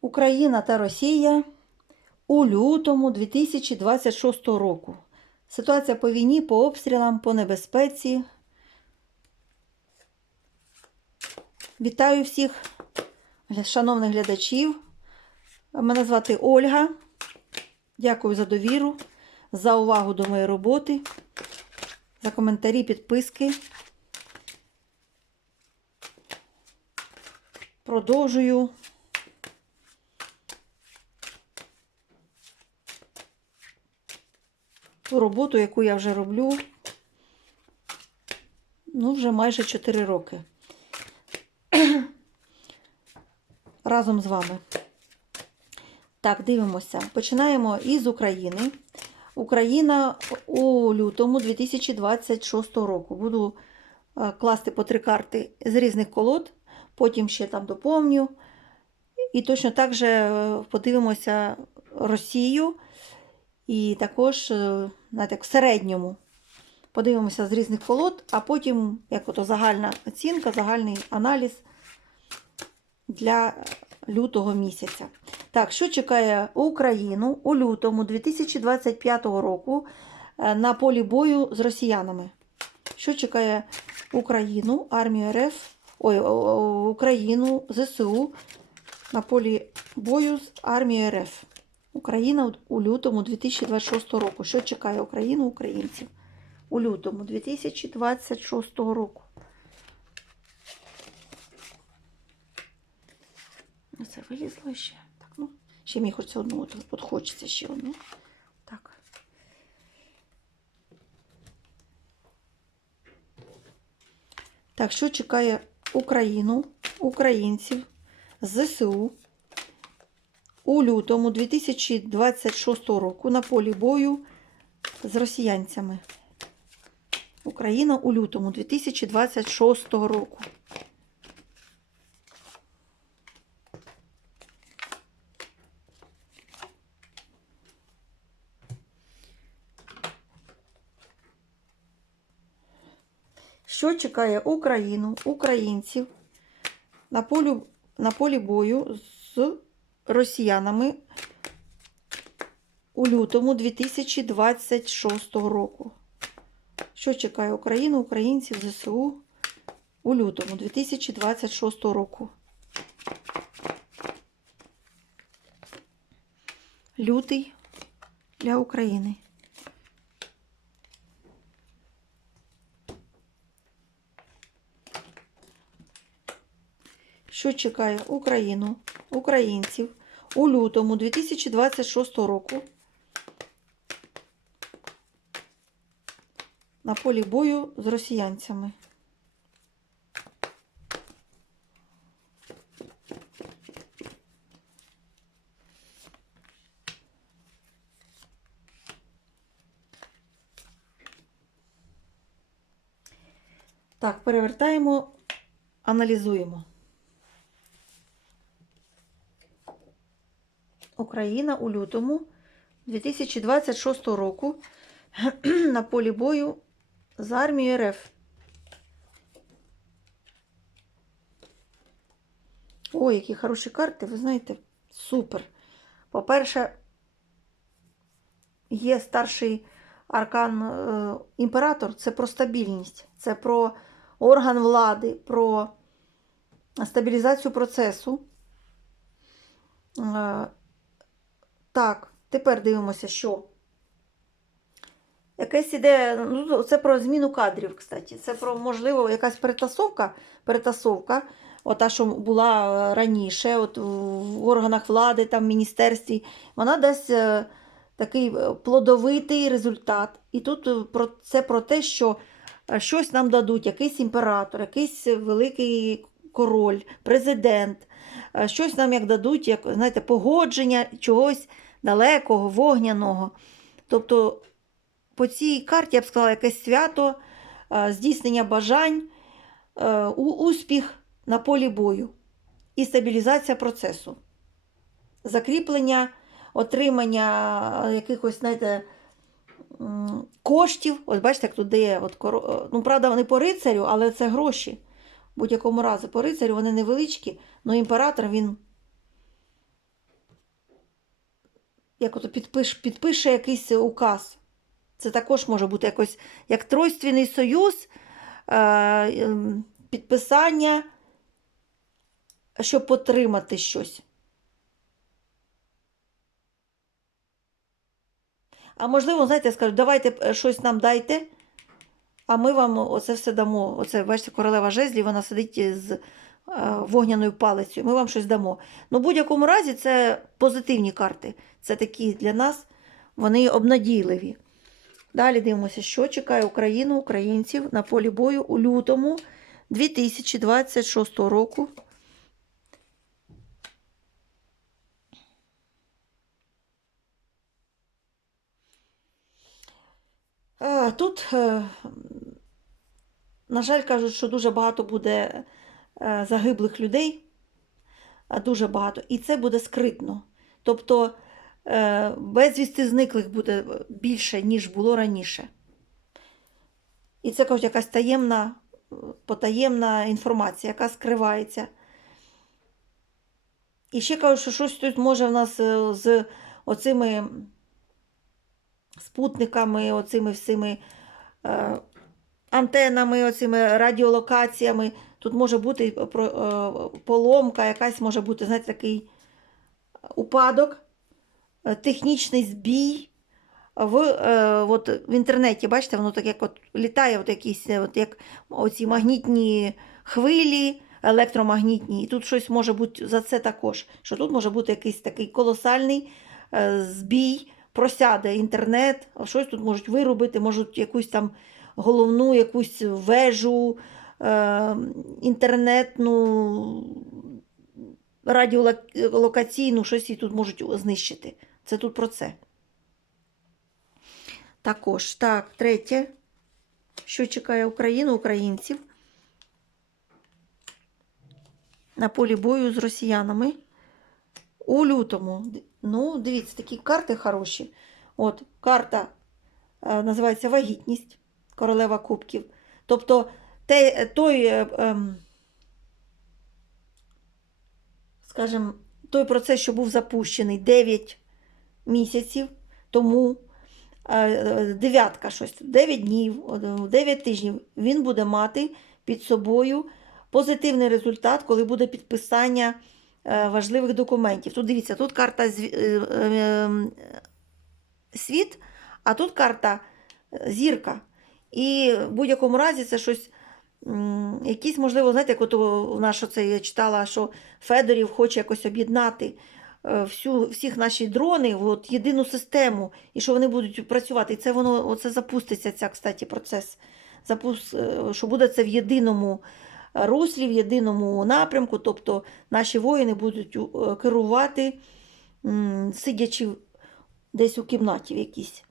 Україна та Росія у лютому 2026 року. Ситуація по війні, по обстрілам, по небезпеці. Вітаю всіх шановних глядачів. Мене звати Ольга. Дякую за довіру, за увагу до моєї роботи, за коментарі, підписки. Продовжую ту роботу, яку я вже роблю, ну, вже майже 4 роки. Разом з вами. Так, дивимося. Починаємо із України. Україна у лютому 2026 року. Буду е, класти по три карти з різних колод, потім ще там доповню. І точно так же е, подивимося Росію. І також, е, знаєте, в середньому подивимося з різних колод, а потім, як ото загальна оцінка, загальний аналіз для лютого місяця. Так, що чекає Україну у лютому 2025 року е, на полі бою з росіянами? Що чекає Україну, армію РФ, ой, Україну, ЗСУ на полі бою з армією РФ? Україна у лютому 2026 року. Що чекає Україну українців у лютому 2026 року? Ну, Це вилізло ще. Так, ну, ще мені хочеться одну, от, хочеться ще одну. Так. Так, що чекає Україну, українців, ЗСУ у лютому 2026 року на полі бою з росіянцями. Україна у лютому 2026 року. Що чекає Україну, українців на полі, на полі бою з росіянами у лютому 2026 року? Що чекає Україну, українців, ЗСУ у лютому 2026 року? Лютий для України. що чекає Україну, українців у лютому 2026 року на полі бою з росіянцями. Так, перевертаємо, аналізуємо. Україна у лютому 2026 року на полі бою з армією РФ. Ой, які хороші карти, ви знаєте, супер. По-перше, є старший аркан е, імператор, це про стабільність, це про орган влади, про стабілізацію процесу. Так, тепер дивимося, що. Якесь іде, ну, це про зміну кадрів, кстати. Це про, можливо, якась перетасовка, перетасовка, ота, що була е, раніше, от в органах влади, там, в міністерстві, вона дасть е, такий е, плодовитий результат. І тут про, це про те, що щось нам дадуть, якийсь імператор, якийсь великий король, президент, щось нам як дадуть, як, знаєте, погодження чогось далекого, вогняного. Тобто по цій карті я б сказала якесь свято, е, здійснення бажань, е, успіх на полі бою і стабілізація процесу. Закріплення, отримання е, якихось, знаєте, коштів. Ось бачите, як тут є. От, ну, правда, не по рицарю, але це гроші. В будь-якому разі по рицарю вони невеличкі, але імператор він як ото підпиш, підпише якийсь указ. Це також може бути якось як тройственний союз, е, ем, підписання, щоб отримати щось. А можливо, знаєте, скажуть, давайте е, щось нам дайте, а ми вам оце все дамо. Оце, бачите, королева жезлів, вона сидить з е, вогняною палицею. Ми вам щось дамо. Ну, в будь-якому разі, це позитивні карти. Це такі для нас, вони обнадійливі. Далі дивимося, що чекає Україну, українців на полі бою у лютому 2026 року. Е, Тут, е, на жаль, кажуть, що дуже багато буде е, загиблих людей, дуже багато, і це буде скритно. Тобто е, безвісти зниклих буде більше, ніж було раніше. І це кажуть, якась таємна, е, потаємна інформація, яка скривається. І ще кажуть, що щось тут може в нас е, з оцими спутниками, оцими всіми е, антенами, оцими радіолокаціями. Тут може бути е, поломка, якась може бути, знаєте, такий упадок, е, технічний збій. В, е, от, в інтернеті, бачите, воно так як от літає, от якісь от як оці магнітні хвилі, електромагнітні. І тут щось може бути за це також. Що тут може бути якийсь такий колосальний е, збій, просяде інтернет, щось тут можуть виробити, можуть якусь там головну якусь вежу, інтернетну, радіолокаційну, щось і тут можуть знищити. Це тут про це. Також, так, третє, що чекає Україну, українців на полі бою з росіянами у лютому. Ну, дивіться, такі карти хороші. От, карта е, називається Вагітність, королева кубків. Тобто те, той, е, ем, скажімо, той процес, що був запущений 9 місяців тому, е, дев'ятка щось, 9 днів, 9 тижнів, він буде мати під собою позитивний результат, коли буде підписання е, важливих документів. Тут дивіться, тут карта зві- е, е, е, світ, а тут карта е, зірка. І в будь-якому разі це щось. Якісь, можливо, знаєте, як от у нас це я читала, що Федорів хоче якось об'єднати е, всю, всіх наші дрони в от єдину систему, і що вони будуть працювати. І це воно оце запуститься, ця, кстати, процес. Запус, е, що буде це в єдиному руслі, в єдиному напрямку. Тобто наші воїни будуть е, керувати, сидячи десь у кімнаті в якійсь.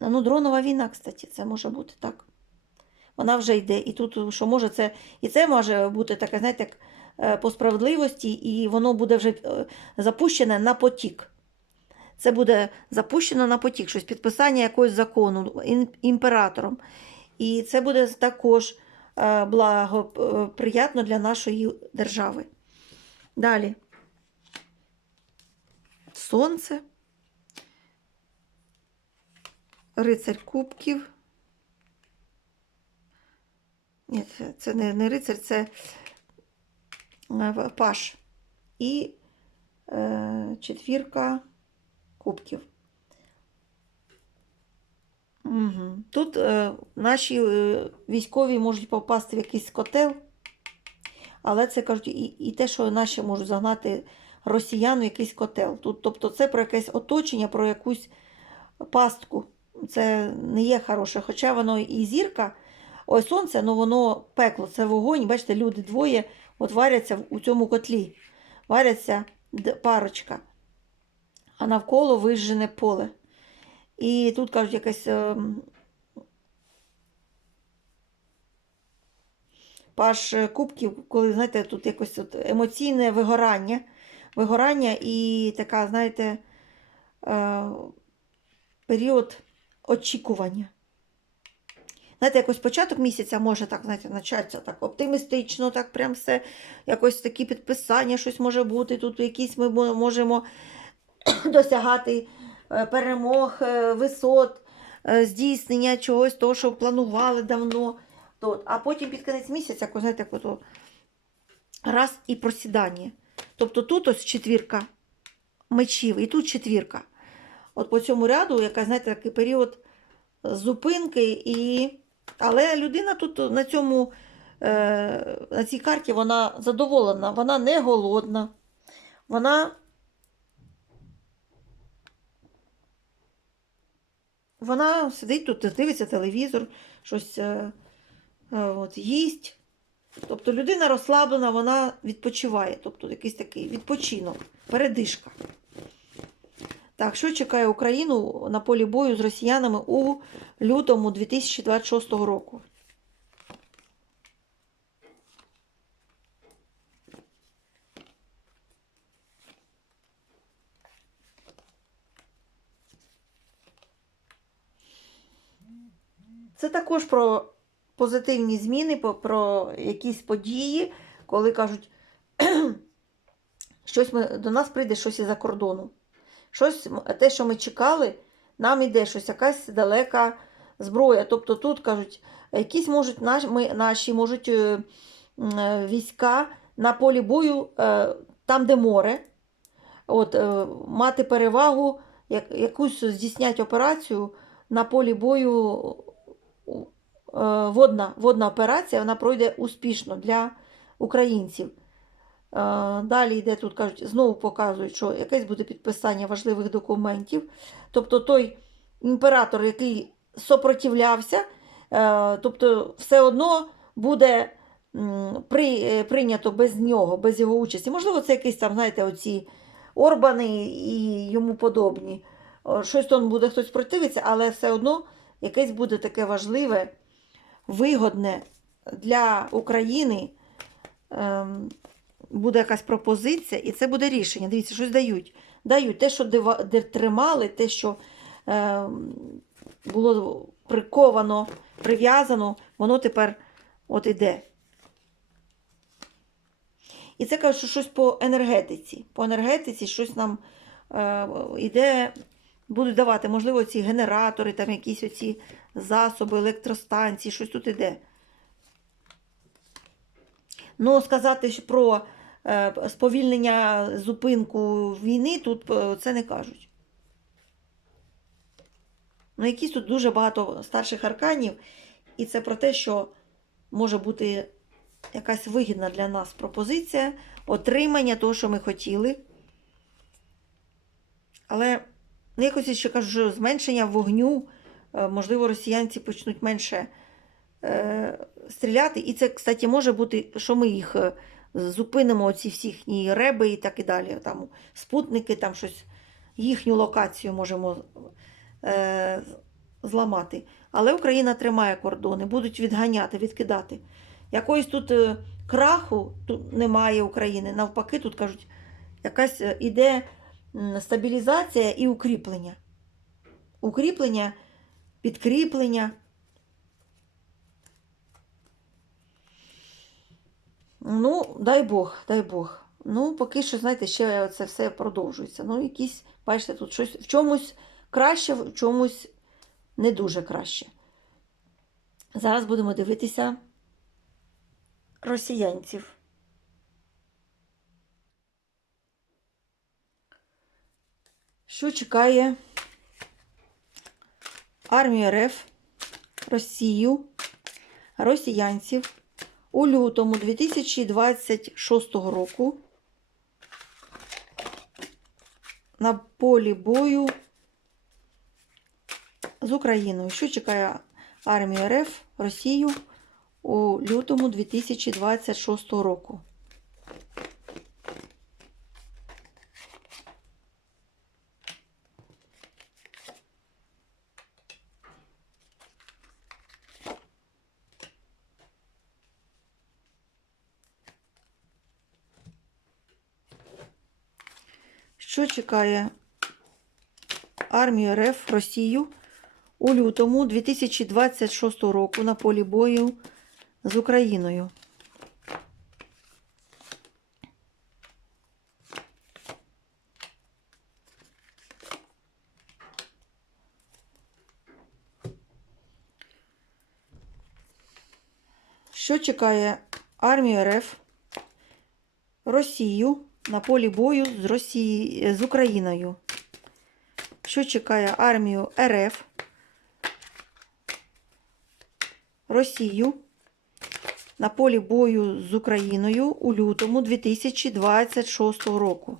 Ну, дронова війна, кстати, це може бути так. Вона вже йде. І тут, що може, це і це може бути таке, знаєте, як е, по справедливості, і воно буде вже е, запущене на потік. Це буде запущено на потік, щось підписання якогось закону імператором. І це буде також е, благоприятно для нашої держави. Далі. Сонце. Рицарь кубків. Ні, це, не, не рицар, це е, паш. І е, четвірка кубків. Угу. Тут е, наші е, військові можуть попасти в якийсь котел, але це кажуть, і, і те, що наші можуть загнати росіян в якийсь котел. Тут, тобто це про якесь оточення, про якусь пастку. Це не є хороше. Хоча воно і зірка, ой, сонце, ну воно пекло, це вогонь. Бачите, люди двоє от варяться у цьому котлі. Варяться парочка, а навколо вижжене поле. І тут кажуть, якась ем, паш е, кубків, коли, знаєте, тут якось от емоційне вигорання. Вигорання і така, знаєте, е, період очікування. Знаєте, якось початок місяця може так, знаєте, початися так оптимістично, так прям все, якось такі підписання, щось може бути. Тут якісь ми можемо досягати е, перемог, е, висот, е, здійснення чогось того, що планували давно. А потім під кінець місяця, знаєте, ото раз і просідання. Тобто тут ось четвірка мечів, і тут четвірка. От по цьому ряду, яка, знаєте, такий період зупинки, і... але людина тут на цьому, е, на цій карті вона задоволена, вона не голодна, вона. Вона сидить тут, дивиться телевізор, щось е, е, от, їсть. Тобто людина розслаблена, вона відпочиває. Тобто якийсь такий відпочинок, передишка. Так, що чекає Україну на полі бою з росіянами у лютому 2026 року? Це також про позитивні зміни, про якісь події, коли кажуть, щось ми, до нас прийде щось із-за кордону. Щось, те, що ми чекали, нам іде щось, якась далека зброя. Тобто тут кажуть, якісь можуть ми, наші можуть е, е, війська на полі бою, е, там, де море, от, мати перевагу, якусь здійснять операцію на полі бою. Водна, водна операція вона пройде успішно для українців. Е, Далі йде тут, кажуть, знову показують, що якесь буде підписання важливих документів. Тобто той імператор, який сопротивлявся, е, тобто все одно буде при, е, прийнято без нього, без його участі. Можливо, це якісь там, знаєте, оці Орбани і йому подобні. Щось там буде хтось противиться, але все одно якесь буде таке важливе, вигодне для України. Буде якась пропозиція, і це буде рішення. Дивіться, щось дають. Дають те, що де тримали, те, що е, було приковано, прив'язано, воно тепер от іде. І це кажуть, що щось по енергетиці. По енергетиці щось нам е, іде, будуть давати, можливо, ці генератори, там якісь оці засоби, електростанції, щось тут іде. Ну, сказати про сповільнення зупинку війни тут е, це не кажуть. Ну, якісь тут дуже багато старших арканів, і це про те, що може бути якась вигідна для нас пропозиція отримання того, що ми хотіли. Але ну, якось ще кажу, що зменшення вогню, е, можливо, росіянці почнуть менше е, стріляти. І це, кстати, може бути, що ми їх е, зупинимо, оці всі їхні реби і так і далі. Там спутники, там щось, їхню локацію можемо е, зламати. Але Україна тримає кордони, будуть відганяти, відкидати. Якоїсь тут е, краху тут немає України. Навпаки, тут кажуть, якась е, іде стабілізація і укріплення. Укріплення, підкріплення. Ну, дай Бог, дай Бог. Ну, поки що, знаєте, ще це все продовжується. Ну, якісь, бачите, тут щось в чомусь краще, в чомусь не дуже краще. Зараз будемо дивитися росіянців. Що чекає армію РФ, Росію, росіянців у лютому 2026 року на полі бою з Україною. Що чекає армія РФ, Росію у лютому 2026 року? що чекає армію РФ Росію у лютому 2026 року на полі бою з Україною. Що чекає армію РФ Росію на полі бою з, Росії, з Україною? Що чекає армію РФ, Росію на полі бою з Україною у лютому 2026 року?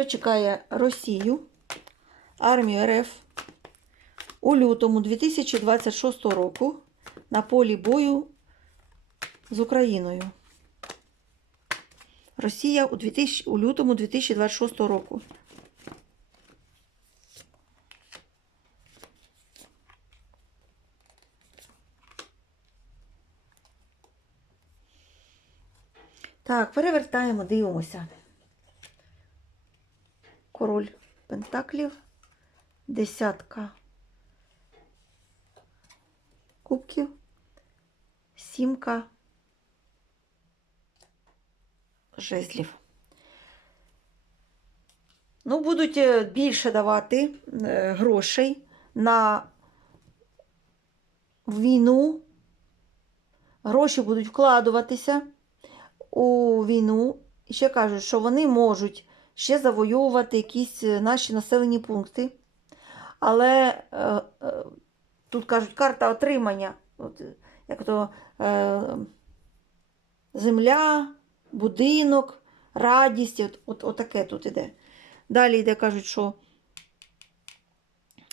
Що чекає Росію, армію РФ у лютому 2026 року на полі бою з Україною? Росія у, 2000, у лютому 2026 року. Так, перевертаємо, дивимося. Король Пентаклів, десятка кубків, сімка жезлів. Ну, будуть е, більше давати е, грошей на війну. Гроші будуть вкладуватися у війну. І ще кажуть, що вони можуть ще завоювати якісь е, наші населені пункти. Але е, е, тут кажуть, карта отримання. От, е, як то е, земля, будинок, радість. От, от, отаке тут іде. Далі йде, кажуть, що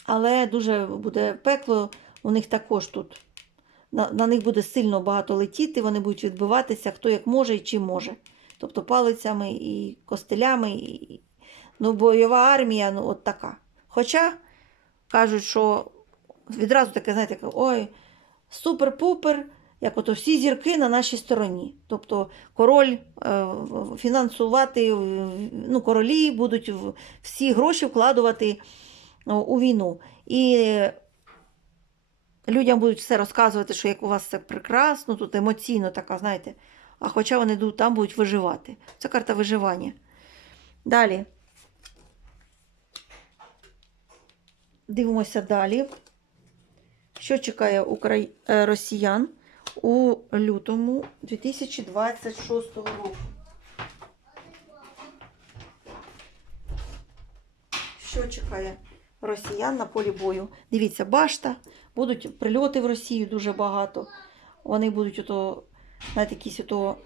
але дуже буде пекло у них також тут. На, на них буде сильно багато летіти, вони будуть відбиватися, хто як може і чим може. Тобто палицями і костелями. І... Ну, бойова армія, ну, от така. Хоча кажуть, що відразу таке, знаєте, ой, супер-пупер, як ото всі зірки на нашій стороні. Тобто король е, фінансувати, ну, королі будуть всі гроші вкладувати у війну. І людям будуть все розказувати, що як у вас все прекрасно, тут емоційно така, знаєте. А хоча вони там будуть виживати. Це карта виживання. Далі. Дивимося далі. Що чекає Украї... е, росіян у лютому 2026 року? Що чекає росіян на полі бою? Дивіться, башта, будуть прильоти в Росію дуже багато. Вони будуть ото, знаєте, якісь ото,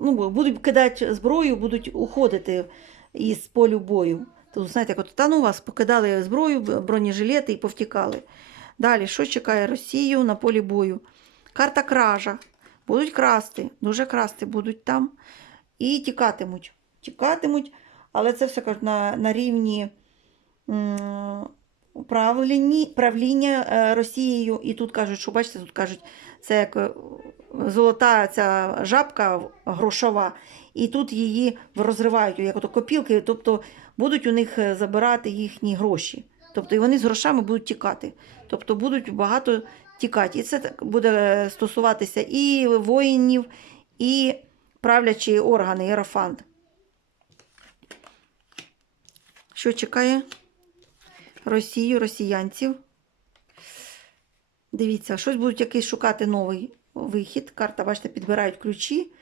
ну, будуть кидати зброю, будуть уходити із полю бою. Тут, знаєте, як от, та ну вас покидали зброю, бронежилети і повтікали. Далі, що чекає Росію на полі бою? Карта кража. Будуть красти, дуже красти будуть там. І тікатимуть. Тікатимуть, але це все кажуть, на, на рівні правління е, Росією. І тут кажуть, що бачите, тут кажуть, це як е, золота ця жабка грошова, і тут її розривають, як ото копілки, тобто будуть у них е, забирати їхні гроші. Тобто і вони з грошами будуть тікати. Тобто будуть багато тікати. І це буде стосуватися і воїнів, і правлячі органи, Єрофант. Що чекає Росію, росіянців? Дивіться, щось будуть якийсь шукати новий вихід. Карта, бачите, підбирають ключі.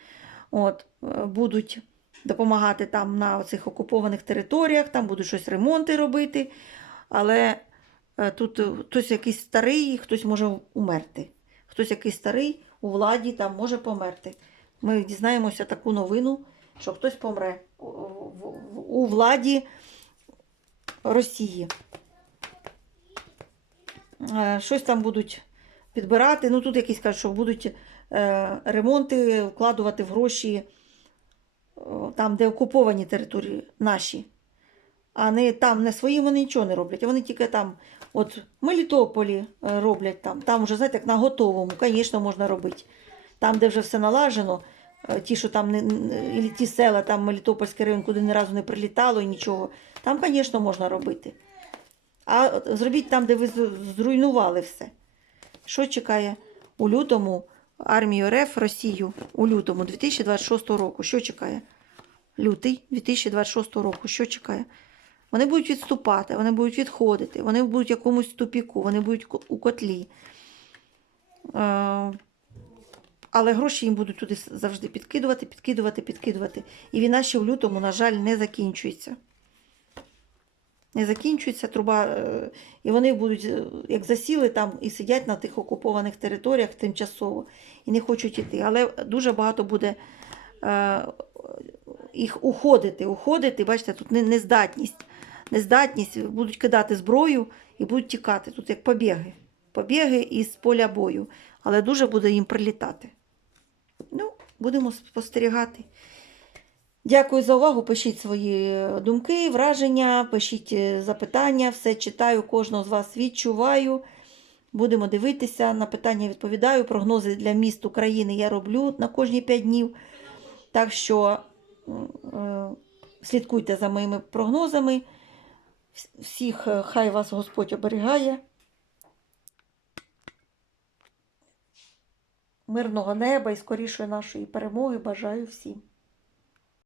От, е, будуть допомагати там на цих окупованих територіях, там будуть щось ремонти робити. Але е, тут е, хтось якийсь старий, хтось може умерти. Хтось якийсь старий у владі там може померти. Ми дізнаємося таку новину, що хтось помре у- владі Росії. Е, Щось там будуть підбирати. Ну тут якісь кажуть, що будуть е, ремонти вкладувати в гроші е, там, де окуповані території наші. А не там не свої вони нічого не роблять. Вони тільки там, от в Мелітополі роблять там. Там вже, знаєте, як на готовому, звісно, можна робити. Там, де вже все налажено, ті, що там і ті села, там Мелітопольський район, куди ні разу не прилітало і нічого, там, звісно, можна робити. А зробіть там, де ви зруйнували все. Що чекає у лютому армію РФ Росію у лютому 2026 року? Що чекає? Лютий 2026 року. Що чекає? Вони будуть відступати, вони будуть відходити, вони будуть в якомусь тупіку, вони будуть у котлі. Е, Але гроші їм будуть туди завжди підкидувати, підкидувати, підкидувати. І війна ще в лютому, на жаль, не закінчується. Не закінчується труба, е, і вони будуть, е, як засіли там і сидять на тих окупованих територіях тимчасово і не хочуть іти. Але дуже багато буде е, їх уходити, уходити. Бачите, тут нездатність. Нездатність, будуть кидати зброю і будуть тікати. Тут як побіги. Побіги із поля бою. Але дуже буде їм прилітати. Ну, будемо спостерігати. Дякую за увагу. Пишіть свої думки, враження, пишіть е, запитання, все читаю, кожного з вас відчуваю. Будемо дивитися, на питання відповідаю. Прогнози для міст України я роблю на кожні 5 днів. Так що е, слідкуйте за моїми прогнозами. Всіх е, хай вас Господь оберігає. Мирного неба і скорішої нашої перемоги бажаю всім.